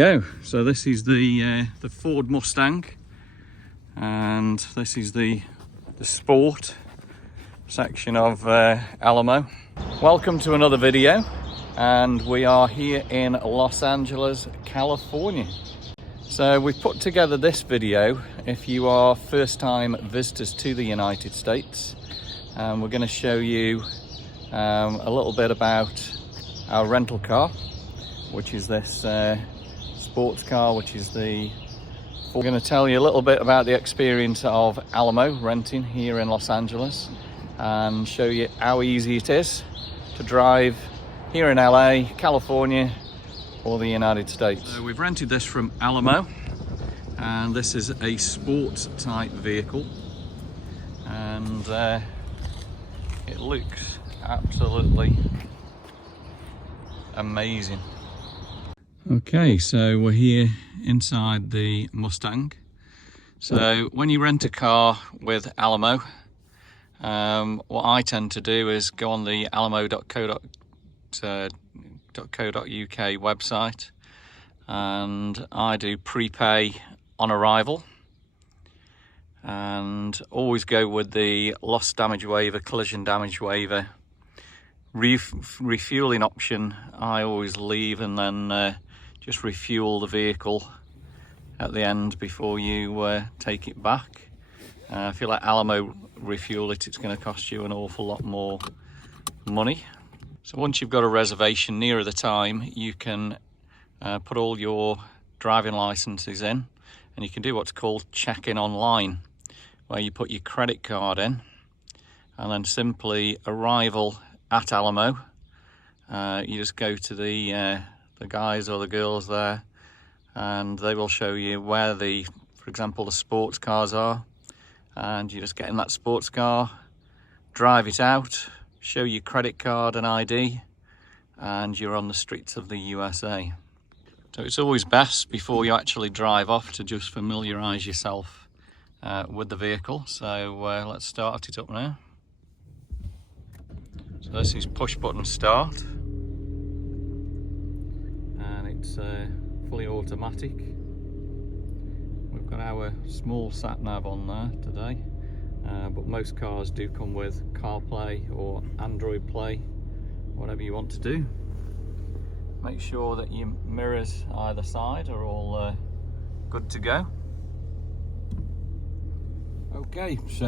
go. So this is the Ford Mustang, and this is the sport section of Alamo. Welcome to another video, and we are here in Los Angeles, California. So we've put together this video if you are first-time visitors to the United States. We're going to show you a little bit about our rental car, which is this sports car, which is we're going to tell you a little bit about the experience of Alamo renting here in Los Angeles and show you how easy it is to drive here in LA, California, or the United States. So we've rented this from Alamo, and this is a sports type vehicle, and it looks absolutely amazing. Okay, so we're here inside the Mustang. So when you rent a car with Alamo, what I tend to do is go on the alamo.co.uk website, and I do prepay on arrival, and always go with the loss damage waiver, collision damage waiver. Refueling option I always leave, and then just refuel the vehicle at the end before you take it back. If you let Alamo refuel it, it's going to cost you an awful lot more money. So once you've got a reservation nearer the time, you can put all your driving licenses in, and you can do what's called check-in online, where you put your credit card in, and then simply arrival at Alamo. You just go to the guys or the girls there, and they will show you where for example, the sports cars are, and you just get in that sports car, drive it out, show your credit card and ID, and you're on the streets of the USA. So it's always best before you actually drive off to just familiarize yourself with the vehicle. So let's start it up now. So this is push button start, and it's fully automatic. We've got our small sat nav on there today, but most cars do come with CarPlay or Android Play, whatever you want to do. Make sure that your mirrors either side are all good to go. Okay, so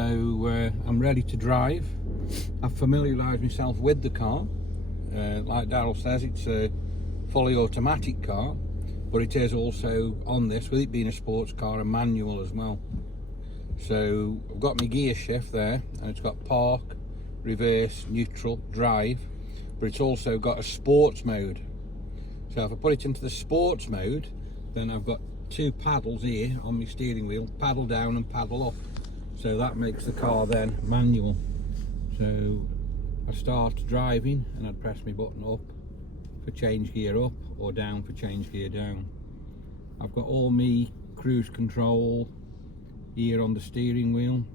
I'm ready to drive. I've familiarised myself with the car. Like Daryl says, it's a fully automatic car, but it is also on this, with it being a sports car, a manual as well. So I've got my gear shift there, and it's got park, reverse, neutral, drive, but it's also got a sports mode. So if I put it into the sports mode, then I've got two paddles here on my steering wheel, paddle down and paddle up. So that makes the car then manual. So I start driving, and I'd press my button up for change gear up, or down for change gear down. I've got all my cruise control here on the steering wheel,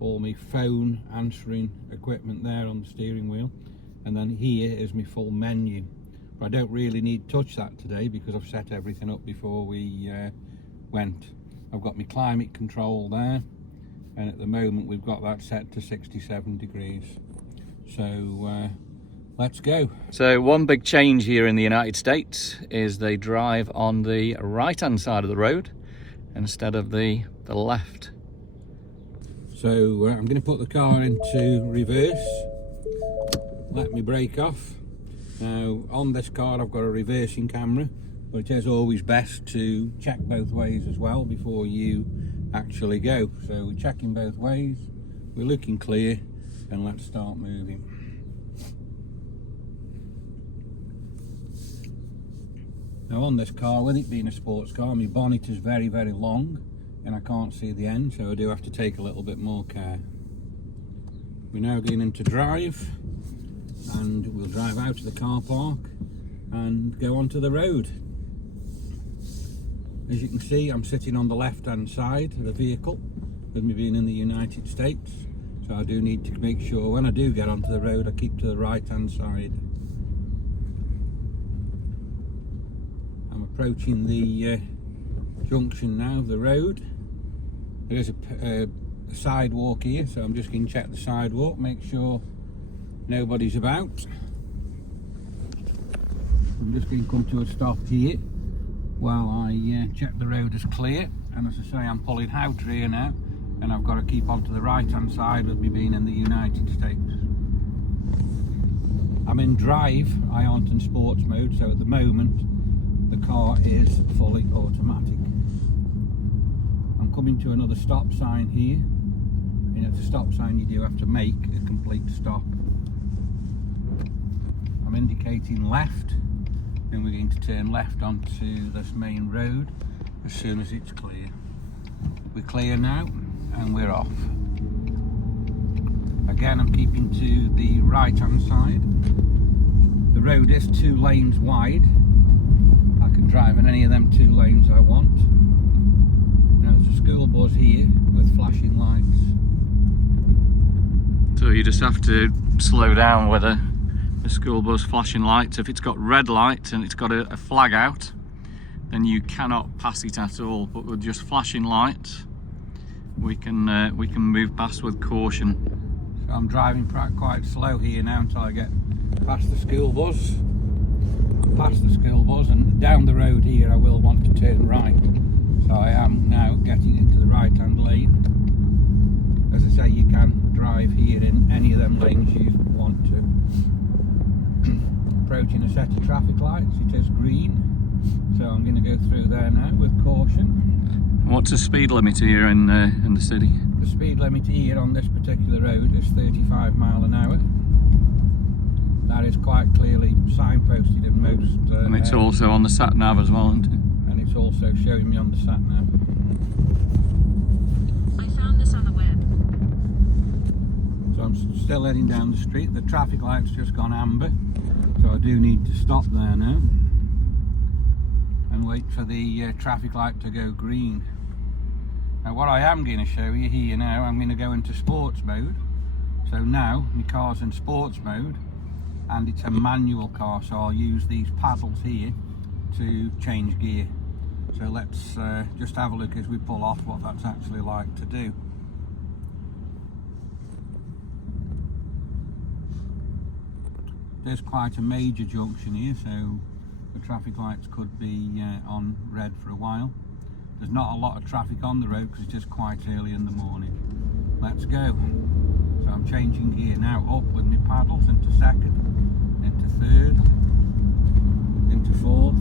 all my phone answering equipment there on the steering wheel, and then here is my full menu. But I don't really need to touch that today because I've set everything up before we went. I've got my climate control there, and at the moment we've got that set to 67 degrees. So let's go. So one big change here in the United States is they drive on the right-hand side of the road instead of the left. So I'm going to put the car into reverse, let me brake off. Now on this car I've got a reversing camera, but it is always best to check both ways as well before you actually go. So we're checking both ways, we're looking clear, and let's start moving. Now on this car, with it being a sports car, my bonnet is very, very long and I can't see the end, so I do have to take a little bit more care. We're now getting into drive, and we'll drive out of the car park and go onto the road. As you can see, I'm sitting on the left hand side of the vehicle, with me being in the United States, so I do need to make sure when I do get onto the road I keep to the right hand side. approaching the junction now of the road. There is a sidewalk here, so I'm just going to check the sidewalk, make sure nobody's about. I'm just going to come to a stop here while I check the road is clear. And as I say, I'm pulling out here now, and I've got to keep on to the right hand side with me being in the United States. I'm in drive, I aren't in sports mode, so at the moment the car is fully automatic. I'm coming to another stop sign here, and at the stop sign you do have to make a complete stop. I'm indicating left, and we're going to turn left onto this main road as soon as it's clear. We're clear now, and we're off. Again, I'm keeping to the right hand side. The road is 2 lanes wide. I can drive in any of them 2 lanes I want. Now there's a school bus here with flashing lights. So you just have to slow down with a school bus flashing lights. If it's got red light and it's got a flag out, then you cannot pass it at all. But with just flashing lights, we can move past with caution. So I'm driving quite slow here now until I get past the school bus. Past the school bus, and down the road here I will want to turn right. So I am now getting into the right hand lane. As I say, you can drive here in any of them lanes you want to. Approaching a set of traffic lights, it is green, so I'm going to go through there now with caution. What's the speed limit here in the city? The speed limit here on this particular road is 35 miles an hour. That is quite clearly signposted in most and it's also on the sat nav as well, isn't it? And it's also showing me on the sat nav. I found this on the web. So I'm still heading down the street. The traffic light's just gone amber, so I do need to stop there now and wait for the traffic light to go green. Now what I am going to show you here now, I'm going to go into sports mode. So now my car's in sports mode, and it's a manual car, so I'll use these paddles here to change gear. So let's just have a look as we pull off what that's actually like to do. There's quite a major junction here, so the traffic lights could be on red for a while. There's not a lot of traffic on the road because it's just quite early in the morning. Let's go. So I'm changing gear now, up with my paddles into second, into third, into fourth.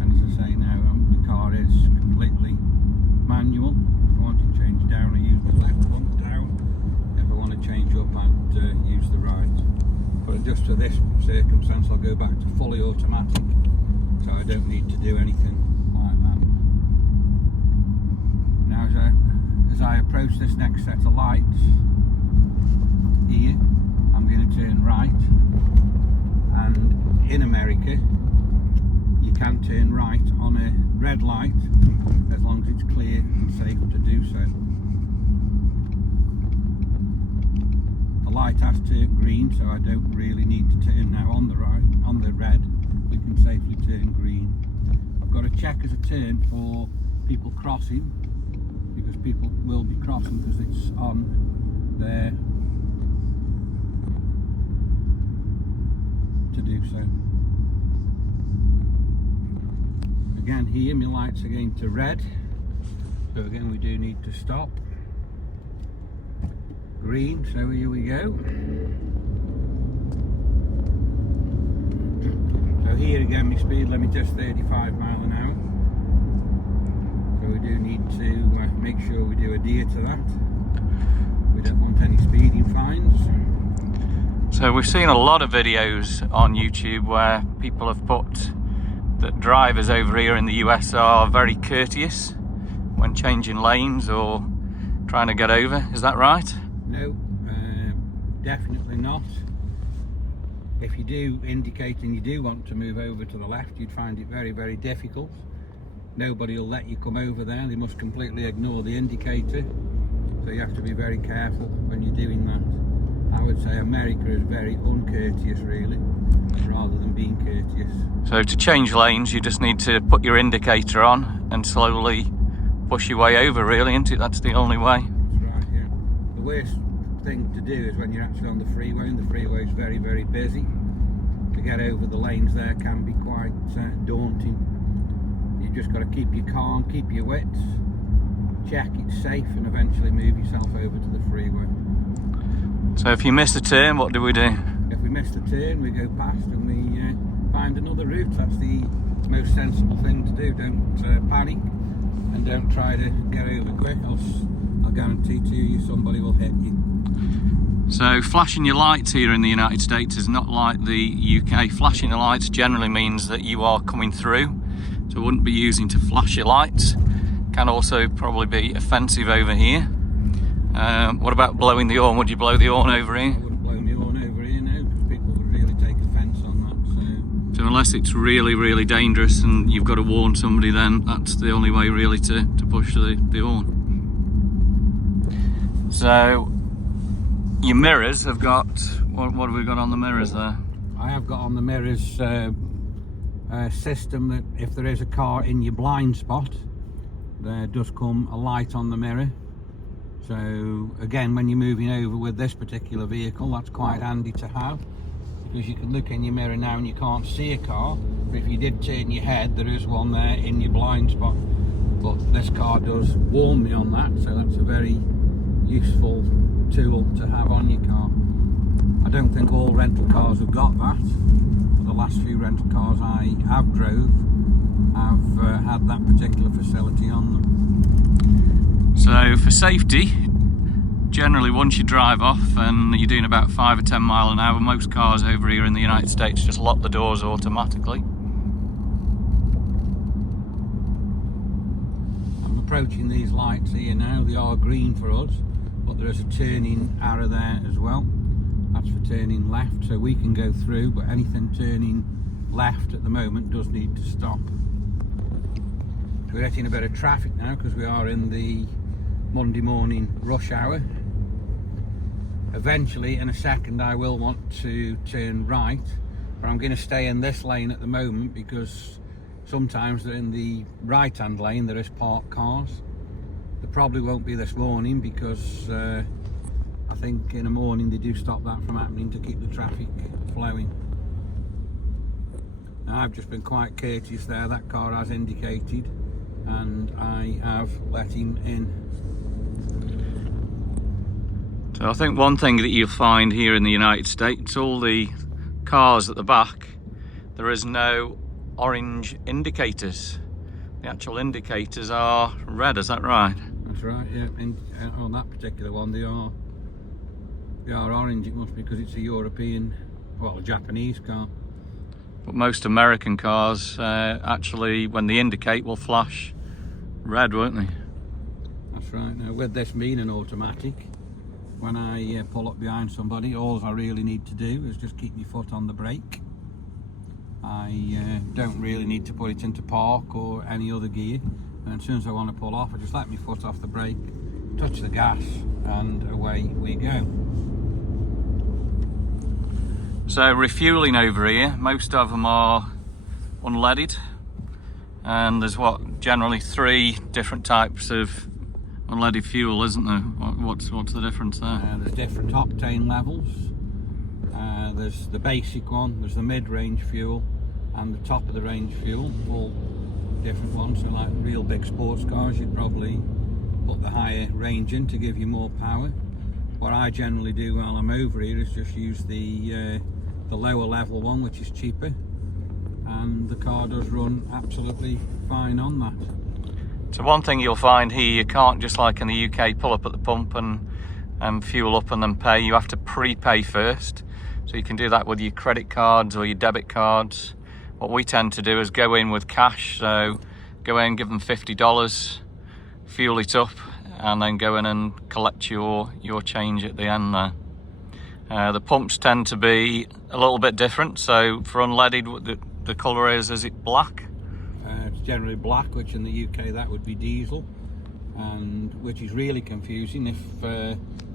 And as I say now, the car is completely manual. If I want to change down, I use the left bump down. If I want to change up, I'd use the right. But just for this circumstance, I'll go back to fully automatic, so I don't need to do anything like that. Now as I approach this next set of lights here, I'm going to turn right, and in America you can turn right on a red light as long as it's clear and safe to do so. The light has turned green, so I don't really need to turn now on the right. On the red we can safely turn green. I've got to check as a turn for people crossing, because people will be crossing because it's on there to do so. Again here my lights are going to red, so again we do need to stop. Green, so here we go. So here again my speed limit is 35 miles an hour. So we do need to make sure we do adhere to that. We don't want any speeding fines. So we've seen a lot of videos on YouTube where people have put that drivers over here in the US are very courteous when changing lanes or trying to get over. Is that right? No, definitely not. If you do indicate and you do want to move over to the left, you'd find it very, very difficult. Nobody will let you come over there. They must completely ignore the indicator. So you have to be very careful when you're doing that. I would say America is very uncourteous, really. rather than being courteous. So to change lanes, you just need to put your indicator on and slowly push your way over, really, isn't it? That's the only way. That's right, yeah. The worst thing to do is when you're actually on the freeway, and the freeway is very, very busy. To get over the lanes there can be quite daunting. You've just got to keep your calm, keep your wits, check it's safe, and eventually move yourself over to the freeway. So if you miss a turn, what do we do? If we miss the turn, we go past and we find another route. That's the most sensible thing to do. Don't panic and don't try to get over quick. I'll guarantee to you somebody will hit you. So flashing your lights here in the United States is not like the UK. Flashing the lights generally means that you are coming through. So I wouldn't be using to flash your lights. Can also probably be offensive over here. What about blowing the horn? Would you blow the horn over here? I wouldn't blow my horn over here now, because people would really take offence on that. So unless it's really, really dangerous and you've got to warn somebody, then that's the only way really to push the horn. So your mirrors have got, what have we got on the mirrors there? I have got on the mirrors a system that if there is a car in your blind spot, there does come a light on the mirror. So again, when you're moving over with this particular vehicle, that's quite handy to have, because you can look in your mirror now and you can't see a car, but if you did turn your head, there is one there in your blind spot. But this car does warn me on that, so that's a very useful tool to have on your car. I don't think all rental cars have got that, but the last few rental cars I have drove have had that particular facility on them. So for safety, generally once you drive off and you're doing about 5 or 10 mile an hour, most cars over here in the United States just lock the doors automatically. I'm approaching these lights here now. They are green for us, but there is a turning arrow there as well. That's for turning left, so we can go through, but anything turning left at the moment does need to stop. We're getting a bit of traffic now because we are in the Monday morning rush hour. Eventually, in a second, I will want to turn right, but I'm going to stay in this lane at the moment because sometimes in the right hand lane there is parked cars. There probably won't be this morning because I think in the morning they do stop that from happening to keep the traffic flowing. Now, I've just been quite courteous there. That car has indicated and I have let him in. So I think one thing that you'll find here in the United States, all the cars at the back, there is no orange indicators. The actual indicators are red, is that right? That's right, yeah. And on that particular one they are orange. It must be because it's a European, well, a Japanese car. But most American cars actually, when they indicate, will flash red, won't they? That's right. Now, with this being an automatic, when I pull up behind somebody, all I really need to do is just keep my foot on the brake. I don't really need to put it into park or any other gear. And as soon as I want to pull off, I just let my foot off the brake, touch the gas, and away we go. So refueling over here, most of them are unleaded, and there's generally 3 different types of unleaded fuel, isn't there? What's the difference there? There's different octane levels. There's the basic one, there's the mid-range fuel, and the top of the range fuel, all different ones. So like real big sports cars, you'd probably put the higher range in to give you more power. What I generally do while I'm over here is just use the lower level one, which is cheaper, and the car does run absolutely fine on that. So one thing you'll find here, you can't just like in the UK pull up at the pump and fuel up and then pay. You have to prepay first. So you can do that with your credit cards or your debit cards. What we tend to do is go in with cash. So go in, give them $50, fuel it up, and then go in and collect your change at the end there. The pumps tend to be a little bit different. So for unleaded, the colour is it black? It's generally black, which in the UK that would be diesel, and which is really confusing. If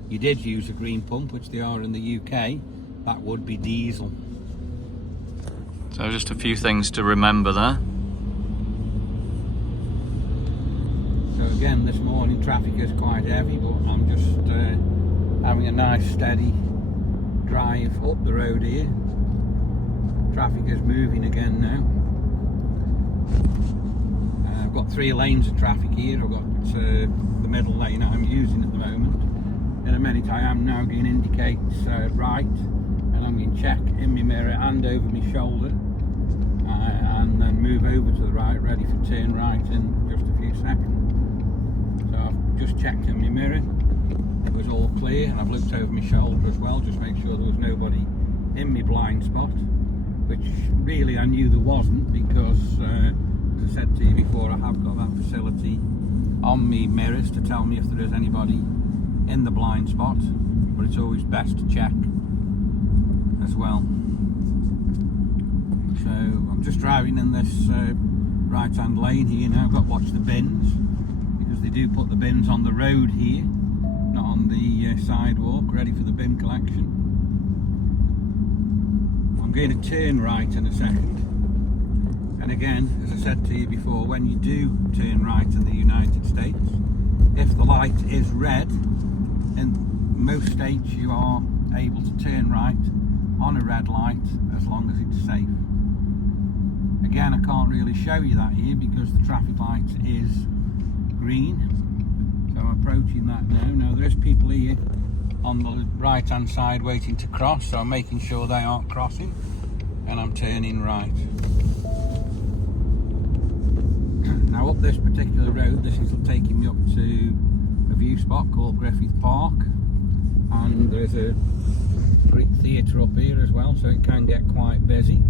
you did use a green pump, which they are in the UK, that would be diesel. So just a few things to remember there. So again, this morning traffic is quite heavy, but I'm just having a nice steady drive up the road here. Traffic is moving again now. I've got 3 lanes of traffic here. I've got the middle lane I'm using at the moment. In a minute I am now going to indicate right, and I'm going to check in my mirror and over my shoulder, and then move over to the right, ready for turn right in just a few seconds. So I've just checked in my mirror, it was all clear, and I've looked over my shoulder as well, just make sure there was nobody in my blind spot, which really I knew there wasn't, because as I said to you before, I have got that facility on me mirrors to tell me if there is anybody in the blind spot, but it's always best to check as well. So I'm just driving in this right hand lane here now. I've got to watch the bins, because they do put the bins on the road here, not on the sidewalk, ready for the bin collection. I'm going to turn right in a second. And again, as I said to you before, when you do turn right in the United States, if the light is red, in most states you are able to turn right on a red light as long as it's safe. Again, I can't really show you that here because the traffic light is green. So I'm approaching that now. Now there is people here on the right hand side waiting to cross, so I'm making sure they aren't crossing, and I'm turning right. Now up this particular road, this is taking me up to a view spot called Griffith Park, and there's a Greek theatre up here as well, so it can get quite busy.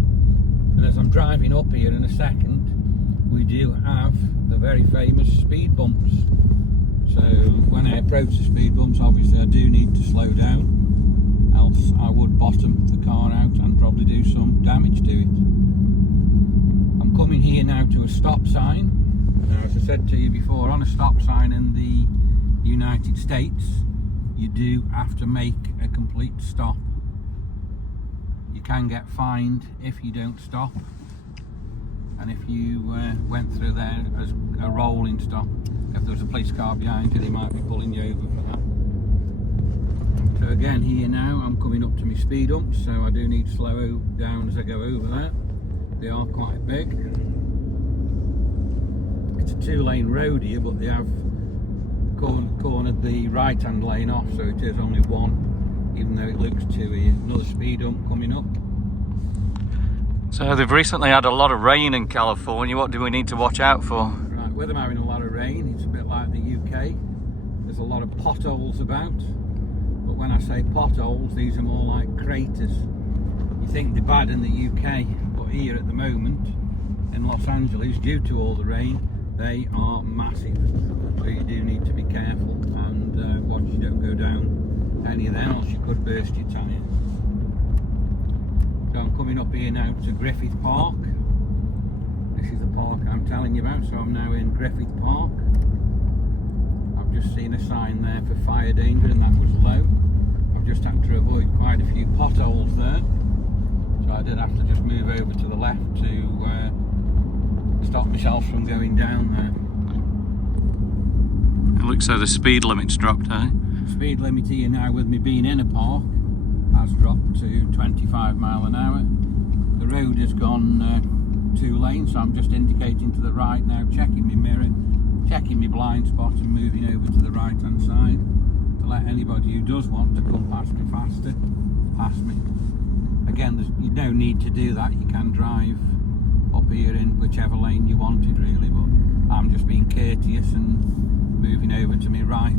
And as I'm driving up here in a second, we do have the very famous speed bumps. So when I approach the speed bumps, obviously I do need to slow down, else I would bottom the car out and probably do some damage to it. I'm coming here now to a stop sign. Now, as I said to you before, on a stop sign in the United States, you do have to make a complete stop. You can get fined if you don't stop, and if you went through there as a rolling stop, if there was a police car behind you, they might be pulling you over for that. So again, here now I'm coming up to my speed bumps, so I do need to slow down as I go over there. They are quite big. It's a 2-lane road here, but they have cornered the right hand lane off, so it is only 1, even though it looks 2 here. Another speed bump coming up. So they've recently had a lot of rain in California. What do we need to watch out for? Right, with them having a lot of rain, it's a bit like the UK. There's a lot of potholes about, but when I say potholes, these are more like craters. You think they're bad in the UK, but here at the moment in Los Angeles, due to all the rain, they are massive. So you do need to be careful and watch you don't go down any of them, else you could burst your tyres. So I'm coming up here now to Griffith Park. This is the park I'm telling you about, so I'm now in Griffith Park. I've just seen a sign there for fire danger, and that was low. I've just had to avoid quite a few potholes there, so I did have to just move over to the left to stop myself from going down there. It looks like the speed limit's dropped, eh? Speed limit here now, with me being in a park, has dropped to 25 miles an hour. The road has gone 2 lanes, so I'm just indicating to the right now, checking my mirror, checking my blind spot, and moving over to the right hand side to let anybody who does want to come past me faster pass me. Again, there's no need to do that. You can drive up here in whichever lane you wanted really, but I'm just being courteous and moving over to my right.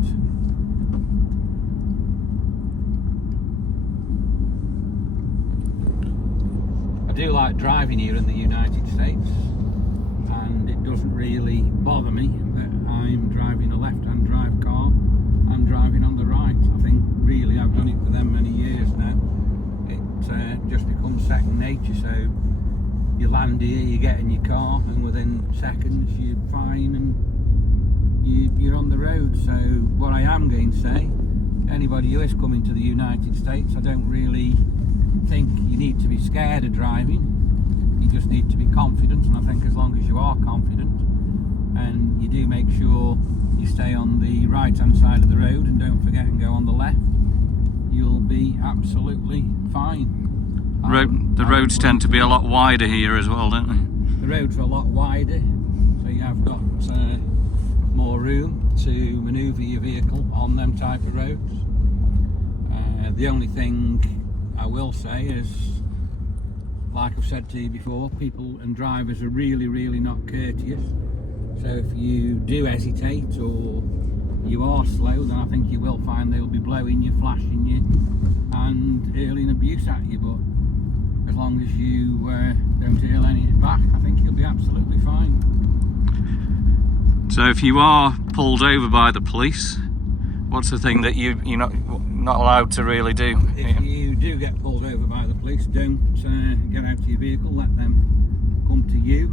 I do like driving here in the United States, and it doesn't really bother me that I'm driving a left-hand drive car and driving on the right. I think really I've done it for them many years now. It just becomes second nature. So you land here, you get in your car, and within seconds you're fine and you're on the road. So what I am going to say, anybody who is coming to the United States, I don't really think you need to be scared of driving. You just need to be confident, and I think as long as you are confident and you do make sure you stay on the right hand side of the road and don't forget and go on the left, you'll be absolutely fine. The roads tend to be a lot wider here as well, don't they? The roads are a lot wider, so you have got more room to manoeuvre your vehicle on them type of roads. The only thing I will say is, like I've said to you before, people and drivers are really not courteous. So if you do hesitate or you are slow, then I think you will find they'll be blowing you, flashing you and hurling abuse at you. But as long as you don't hurl any back, I think you'll be absolutely fine. So if you are pulled over by the police, what's the thing that you're not allowed to really do? If you do get pulled over by the police, don't get out of your vehicle, let them come to you.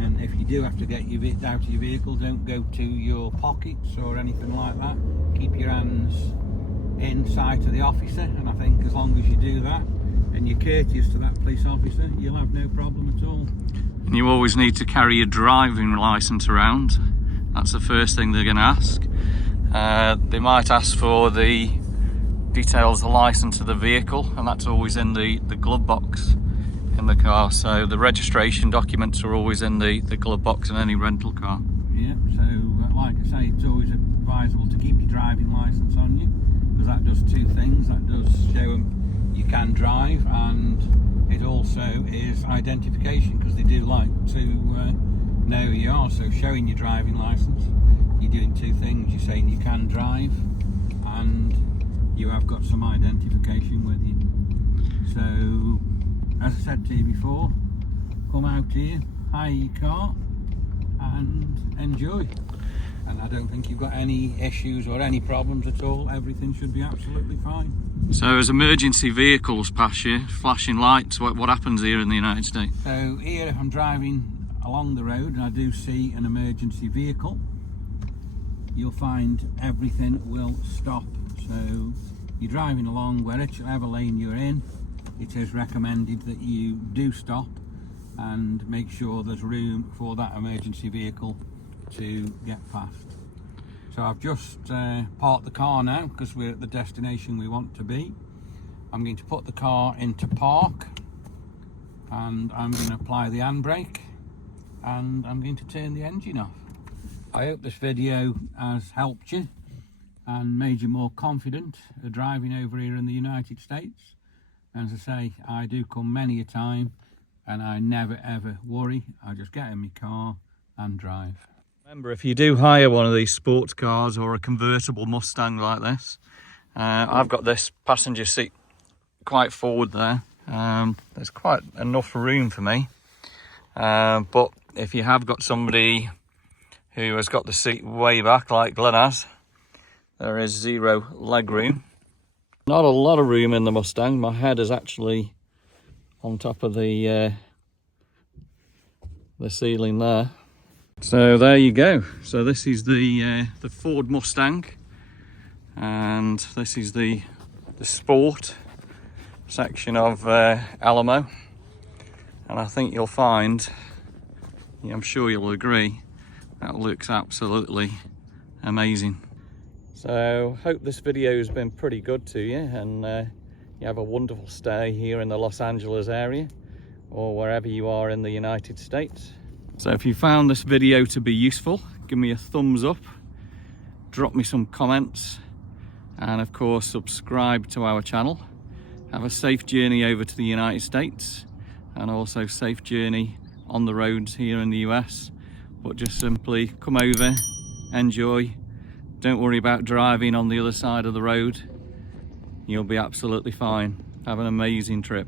And if you do have to get out of your vehicle, don't go to your pockets or anything like that. Keep your hands in sight of the officer, and I think as long as you do that and you're courteous to that police officer, you'll have no problem at all. And you always need to carry your driving licence around. That's the first thing they're going to ask. They might ask for the details of the licence of the vehicle, and that's always in the glove box in the car. So the registration documents are always in the glove box in any rental car. Yeah, so like I say, it's always advisable to keep your driving licence on you, because that does two things. That does show them you can drive, and it also is identification, because they do like to know who you are. So showing your driving licence, you're doing two things. You're saying you can drive and you have got some identification with you. So as I said to you before, come out here, hire your car and enjoy. And I don't think you've got any issues or any problems at all. Everything should be absolutely fine. So as emergency vehicles pass you, flashing lights, what happens here in the United States? So here, if I'm driving along the road and I do see an emergency vehicle, you'll find everything will stop. So you're driving along, wherever lane you're in, it is recommended that you do stop and make sure there's room for that emergency vehicle to get past. So I've just parked the car now because we're at the destination we want to be. I'm going to put the car into park and I'm going to apply the handbrake and I'm going to turn the engine off. I hope this video has helped you and made you more confident of driving over here in the United States. As I say, I do come many a time and I never ever worry. I just get in my car and drive. Remember, if you do hire one of these sports cars or a convertible Mustang like this, I've got this passenger seat quite forward there. There's quite enough room for me. But if you have got somebody who has got the seat way back like Glenn has, there is zero leg room. Not a lot of room in the Mustang. My head is actually on top of the ceiling there. So there you go. So this is the Ford Mustang, and this is the sport section of Alamo. And I think you'll find, I'm sure you'll agree, that looks absolutely amazing. So hope this video has been pretty good to you, and you have a wonderful stay here in the Los Angeles area or wherever you are in the United States. So if you found this video to be useful, give me a thumbs up, drop me some comments, and of course subscribe to our channel. Have a safe journey over to the United States, and also safe journey on the roads here in the US. But just simply come over, enjoy, don't worry about driving on the other side of the road. You'll be absolutely fine. Have an amazing trip.